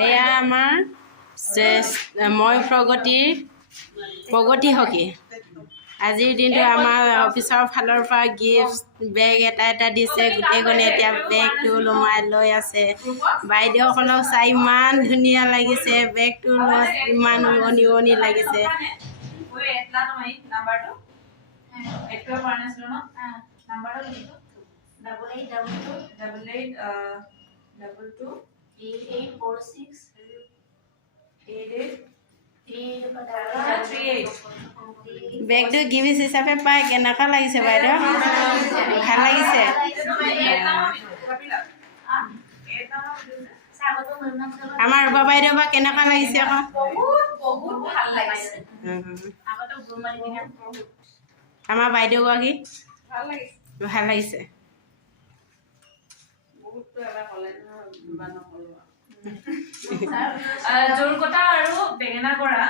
এয়া আমাৰ মই প্ৰগতি হকী আজিৰ দিনটো আমাৰ অফিচৰ ফালৰ পৰা গিফ্ট বেগ এটা দিছে গোটেইখনে এতিয়া বেগটো লৈ আছে বাইদেউসকলক চাই ইমান ধুনীয়া লাগিছে বেগটো ইমান উৰণি লাগিছে বেগটো গিফ্ট হিচাপে পাই কেনেকুৱা লাগিছে বাইদেউ ভাল লাগিছে আমাৰ ৰূপা বাইদেউ বা কেনেকুৱা লাগিছে আকৌ আমাৰ বাইদেউ গৰাকী ভাল লাগিছে জোৰকটা আৰু বেঙেনা কৰা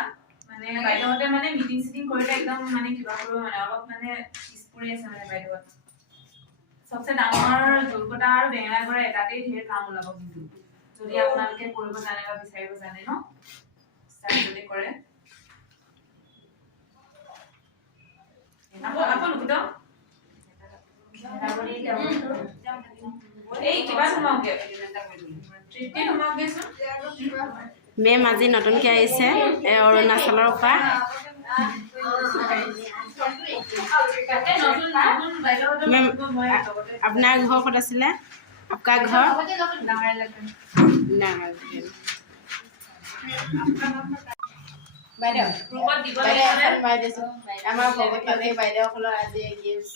মানে বাইদেউহতে মানে মিটিং সিটিং কৰিলে একদম মানে কিবা কৰিব মানে অলপ মানে পিছপৰি আছে মানে বাইদেউহত সবচে ডাঙৰ জোৰকটা আৰু বেঙেনা কৰা এটাতেই ঢেৰ কাম ওলাব কিন্তু যদি আপোনালোকে কৰিব জানে বা বিচাৰিব জানে ন স্টাৰ্ট যদি কৰে আপো লুকিত এই কিবা সোমাওকে ট্ৰিপটি সোমাওকে মেম আজি নতুনকৈ আহিছে অৰুণাচলৰ পৰা মেম আপোনাৰ ঘৰ ক'ত আছিলে আপোনাৰ ঘৰ বাইদেউ আমাৰ ভগৱতী বাইদেউসকলৰ আজি গিফ্ট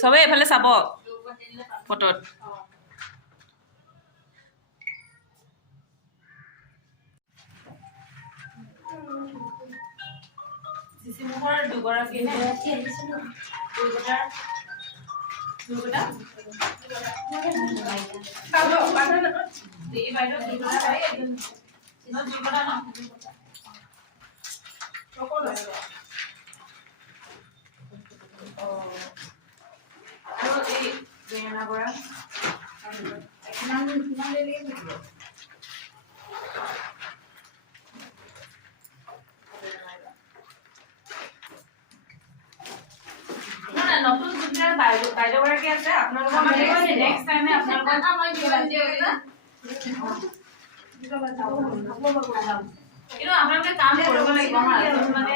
সবে এফালে চাব ফটোত সিসিমুখৰ দুগৰাকী নতুন যোনবিলাক বাইদেউগৰাকী আছে আপোনালোকৰ মানে নেক্সট টাইমে আপোনালোকৰ কিন্তু আপোনালোকে কাম কৰিব লাগিব মানে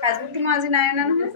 পাছবুকটো মই আজি নাই অনা নহয়